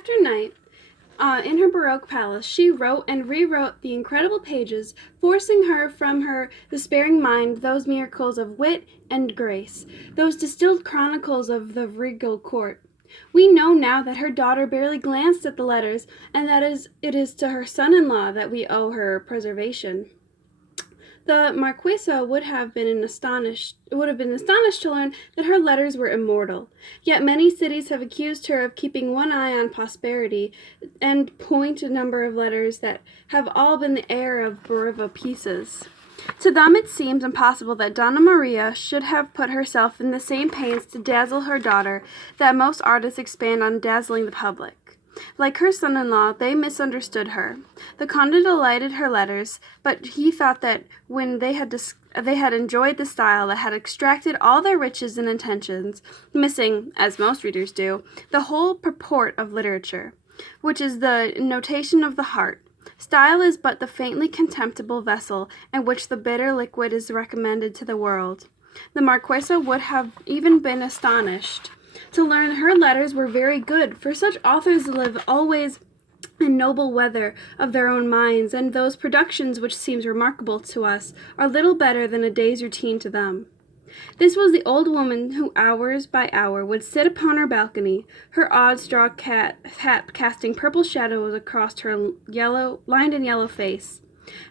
after night, in her Baroque palace, she wrote and rewrote the incredible pages, forcing from her despairing mind those miracles of wit and grace, those distilled chronicles of the regal court. We know now that her daughter barely glanced at the letters, and that it is to her son-in-law that we owe her preservation. The Marquesa would have been astonished to learn that her letters were immortal. Yet many cities have accused her of keeping one eye on posterity, and point a number of letters that have all been the heir of Barova pieces. To them it seems impossible that Donna Maria should have put herself in the same pains to dazzle her daughter that most artists expend on dazzling the public. Like her son-in-law, they misunderstood her. The Conde delighted her letters, but he thought that when they had enjoyed the style that had extracted all their riches and intentions, missing, as most readers do, the whole purport of literature, which is the notation of the heart. Style is but the faintly contemptible vessel in which the bitter liquid is recommended to the world. The Marquesa would have even been astonished to learn her letters were very good, for such authors live always in noble weather of their own minds, and those productions which seems remarkable to us are little better than a day's routine to them. This was the old woman who hours by hour would sit upon her balcony, her odd straw hat casting purple shadows across her lined in yellow face.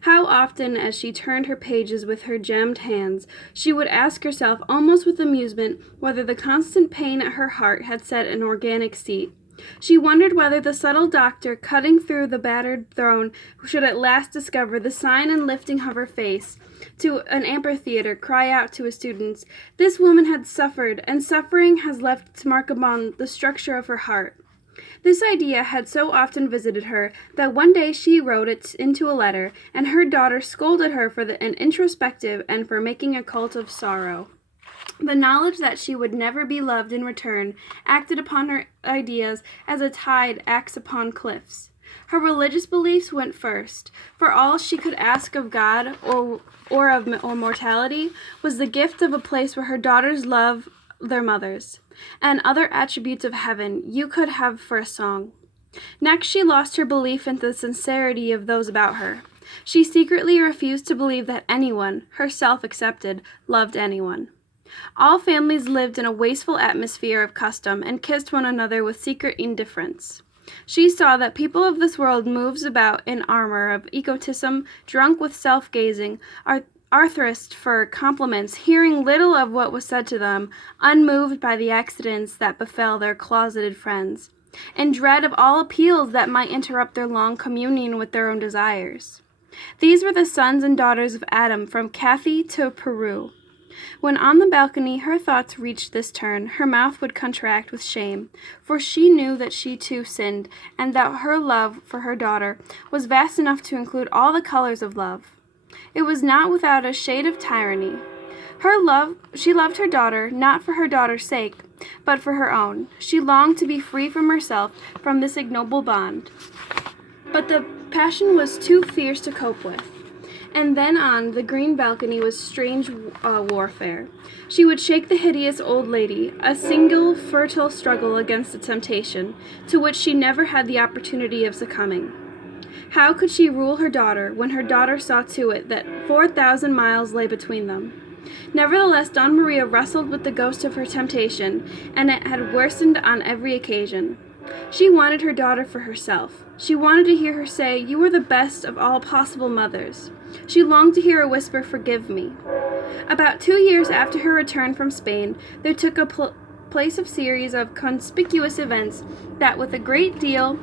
How often, as she turned her pages with her gemmed hands, she would ask herself, almost with amusement, whether the constant pain at her heart had set an organic seat. She wondered whether the subtle doctor, cutting through the battered throne, should at last discover the sign and lifting of her face to an amphitheater, cry out to his students, "This woman had suffered, and suffering has left its mark upon the structure of her heart." This idea had so often visited her that one day she wrote it into a letter, and her daughter scolded her for an introspective and for making a cult of sorrow. The knowledge that she would never be loved in return acted upon her ideas as a tide acts upon cliffs. Her religious beliefs went first, for all she could ask of God or of mortality was the gift of a place where her daughters love their mothers, and other attributes of heaven you could have for a song. Next, she lost her belief in the sincerity of those about her. She secretly refused to believe that anyone, herself excepted, loved anyone. All families lived in a wasteful atmosphere of custom and kissed one another with secret indifference. She saw that people of this world moves about in armor of egotism, drunk with self-gazing, athirst for compliments, hearing little of what was said to them, unmoved by the accidents that befell their closeted friends, in dread of all appeals that might interrupt their long communion with their own desires. These were the sons and daughters of Adam from Cathay to Peru. When on the balcony her thoughts reached this turn, her mouth would contract with shame, for she knew that she too sinned, and that her love for her daughter was vast enough to include all the colors of love. It was not without a shade of tyranny. She loved her daughter, not for her daughter's sake, but for her own. She longed to be free from herself, from this ignoble bond. But the passion was too fierce to cope with. And then on the green balcony was strange warfare. She would shake the hideous old lady, a single fertile struggle against the temptation, to which she never had the opportunity of succumbing. How could she rule her daughter when her daughter saw to it that 4,000 miles lay between them? Nevertheless, Donna Maria wrestled with the ghost of her temptation, and it had worsened on every occasion. She wanted her daughter for herself. She wanted to hear her say, "You are the best of all possible mothers." She longed to hear her whisper, "Forgive me." About 2 years after her return from Spain, there took place a series of conspicuous events that, with a great deal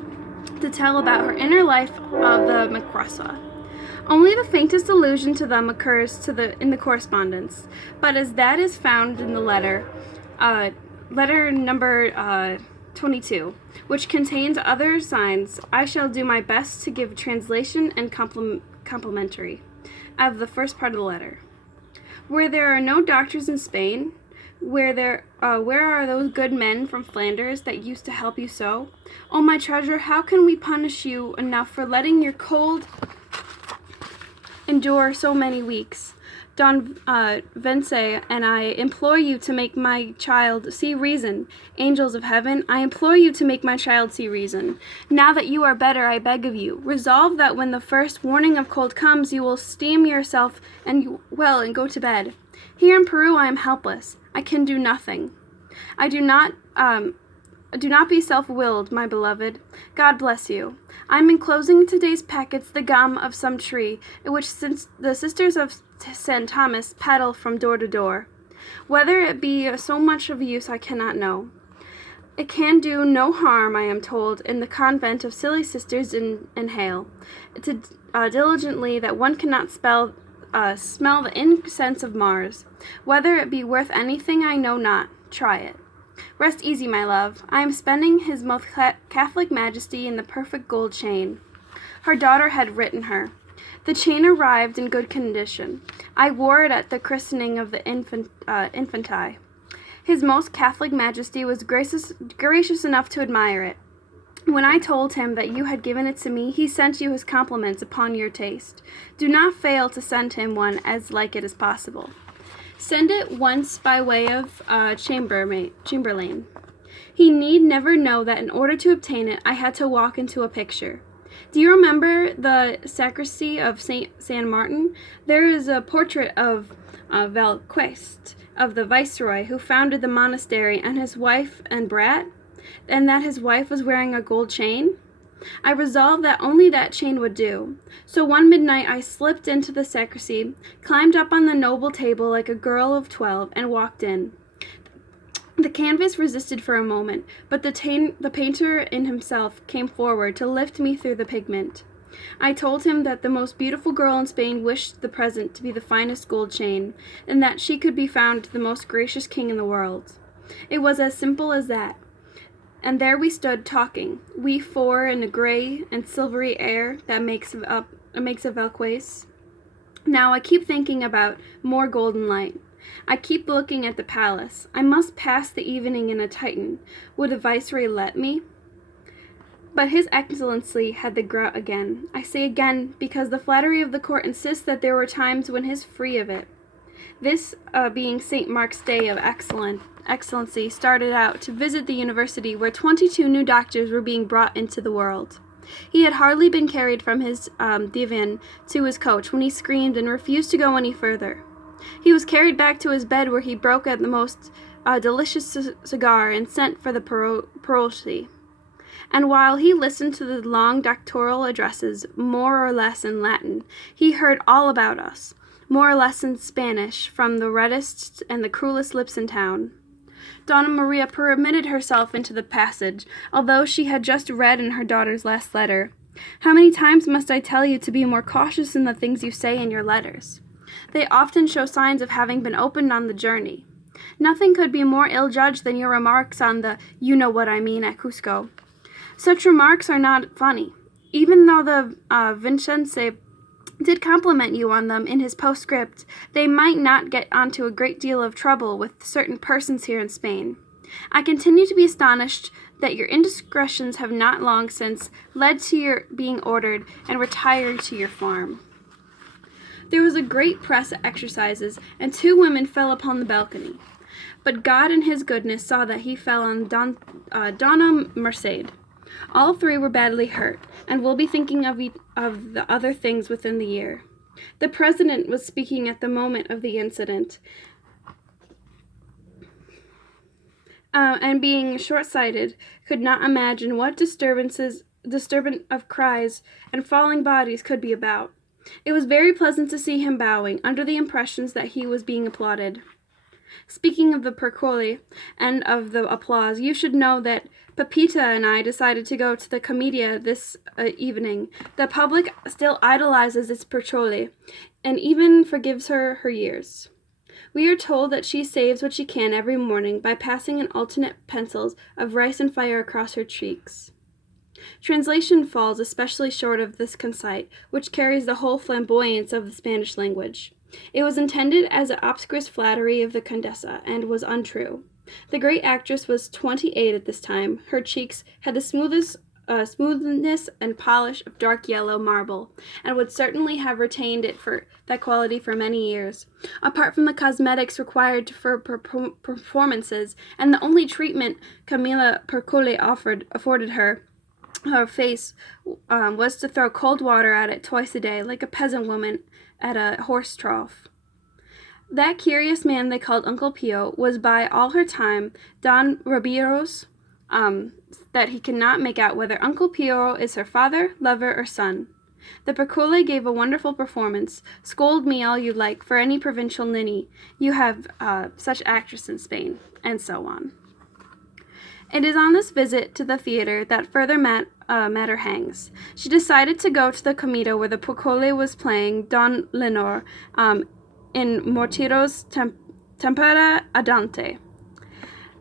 to tell about her inner life of the Marquesa. Only the faintest allusion to them occurs in the correspondence, but as that is found in the letter number 22, which contains other signs, I shall do my best to give translation and complimentary of the first part of the letter. Where there are no doctors in Spain, where are those good men from Flanders that used to help you so? Oh, my treasure, how can we punish you enough for letting your cold endure so many weeks? Don Vence and I implore you to make my child see reason. Angels of heaven, I implore you to make my child see reason. Now that you are better, I beg of you, resolve that when the first warning of cold comes, you will steam yourself and go to bed. Here in Peru, I am helpless. I can do nothing. Do not be self-willed, my beloved. God bless you. I am enclosing in today's packets the gum of some tree, in which since the Sisters of St. Thomas paddle from door to door. Whether it be so much of use, I cannot know. It can do no harm, I am told, in the convent of silly sisters in Hale, to diligently that one cannot smell the incense of Mars. Whether it be worth anything, I know not. Try it. Rest easy, my love. I am spending His Most Catholic Majesty in the perfect gold chain. Her daughter had written her. The chain arrived in good condition. I wore it at the christening of the infanti. His Most Catholic Majesty was gracious enough to admire it. When I told him that you had given it to me, he sent you his compliments upon your taste. Do not fail to send him one as like it as possible. Send it once by way of Chamberlain. He need never know that in order to obtain it, I had to walk into a picture. Do you remember the sacristy of San Martin? There is a portrait of Velquist, of the viceroy who founded the monastery, and his wife and brat, and that his wife was wearing a gold chain. I resolved that only that chain would do. So one midnight I slipped into the sacristy, climbed up on the noble table like a girl of 12, and walked in. The canvas resisted for a moment, but the painter in himself came forward to lift me through the pigment. I told him that the most beautiful girl in Spain wished the present to be the finest gold chain, and that she could be found the most gracious king in the world. It was as simple as that. And there we stood talking, we four in a gray and silvery air that makes a Velquist. Now I keep thinking about more golden light. I keep looking at the palace. I must pass the evening in a Titan. Would the viceroy let me? But His Excellency had the grout again. I say again, because the flattery of the court insists that there were times when his free of it. This being St. Mark's Day of Excellency, started out to visit the university where 22 new doctors were being brought into the world. He had hardly been carried from his divan to his coach when he screamed and refused to go any further. He was carried back to his bed where he broke out the most delicious cigar and sent for the parolti. And while he listened to the long doctoral addresses, more or less in Latin, he heard all about us, more or less in Spanish, from the reddest and the cruelest lips in town. Donna Maria permitted herself into the passage, although she had just read in her daughter's last letter. How many times must I tell you to be more cautious in the things you say in your letters? They often show signs of having been opened on the journey. Nothing could be more ill-judged than your remarks on the you-know-what-I-mean at Cusco. Such remarks are not funny. Even though the Vincenze did compliment you on them in his postscript, they might not get onto a great deal of trouble with certain persons here in Spain. I continue to be astonished that your indiscretions have not long since led to your being ordered and retired to your farm. There was a great press at exercises, and 2 women fell upon the balcony. But God in his goodness saw that he fell on Donna Merced. All 3 were badly hurt, and will be thinking of the other things within the year. The president was speaking at the moment of the incident, and being short-sighted, could not imagine what disturbance of cries and falling bodies could be about. It was very pleasant to see him bowing, under the impressions that he was being applauded. Speaking of the percoli and of the applause, you should know that Pepita and I decided to go to the Comedia this evening. The public still idolizes its percoli, and even forgives her years. We are told that she saves what she can every morning by passing in alternate pencils of rice and fire across her cheeks. Translation falls especially short of this conceit, which carries the whole flamboyance of the Spanish language. It was intended as an obscure flattery of the Condesa, and was untrue. The great actress was 28 at this time. Her cheeks had the smoothest smoothness and polish of dark yellow marble, and would certainly have retained it for that quality for many years. Apart from the cosmetics required for performances, and the only treatment Camilla Percole afforded her face was to throw cold water at it twice a day, like a peasant woman at a horse trough. That curious man they called Uncle Pio was by all her time Don Ribero's, that he cannot make out whether Uncle Pio is her father, lover, or son. The Percole gave a wonderful performance. Scold me all you like for any provincial ninny. You have such actress in Spain, and so on. It is on this visit to the theater that further matter hangs. She decided to go to the comida where the Percole was playing Don Lenore in Mortiro's Tempera Andante.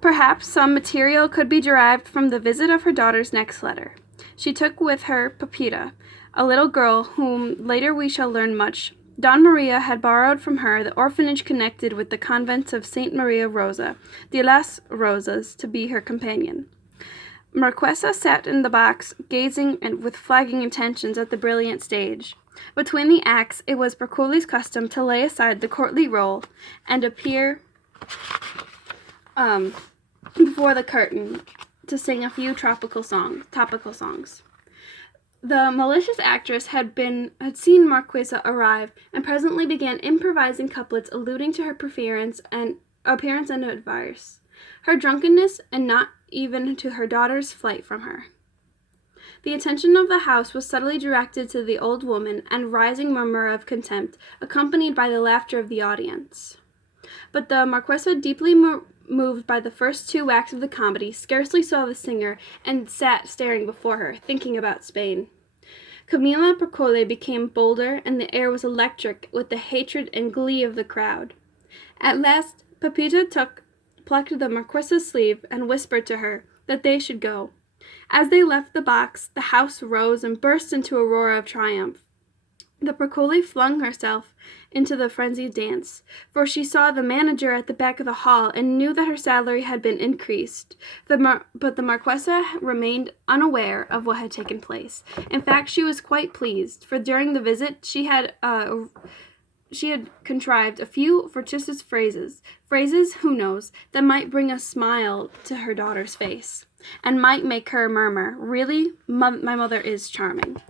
Perhaps some material could be derived from the visit of her daughter's next letter. She took with her Pepita, a little girl whom later we shall learn much. Don Maria had borrowed from her the orphanage connected with the convent of Saint Maria Rosa, de las Rosas, to be her companion. Marquesa sat in the box, gazing with flagging intentions at the brilliant stage. Between the acts, it was Percole's custom to lay aside the courtly role and appear before the curtain to sing a few topical songs. The malicious actress had seen Marquesa arrive, and presently began improvising couplets alluding to her appearance and advice, her drunkenness, and not even to her daughter's flight from her. The attention of the house was subtly directed to the old woman, and rising murmur of contempt, accompanied by the laughter of the audience. But the Marquesa, deeply moved by the first two acts of the comedy, scarcely saw the singer, and sat staring before her, thinking about Spain. Camilla Percole became bolder, and the air was electric with the hatred and glee of the crowd. At last, Pepita plucked the Marquesa's sleeve and whispered to her that they should go. As they left the box, the house rose and burst into a roar of triumph. The Percole flung herself into the frenzied dance, for she saw the manager at the back of the hall and knew that her salary had been increased. But the Marquesa remained unaware of what had taken place. In fact, she was quite pleased, for during the visit she had contrived a few fortuitous phrases, who knows, that might bring a smile to her daughter's face, and might make her murmur, "Really, my mother is charming."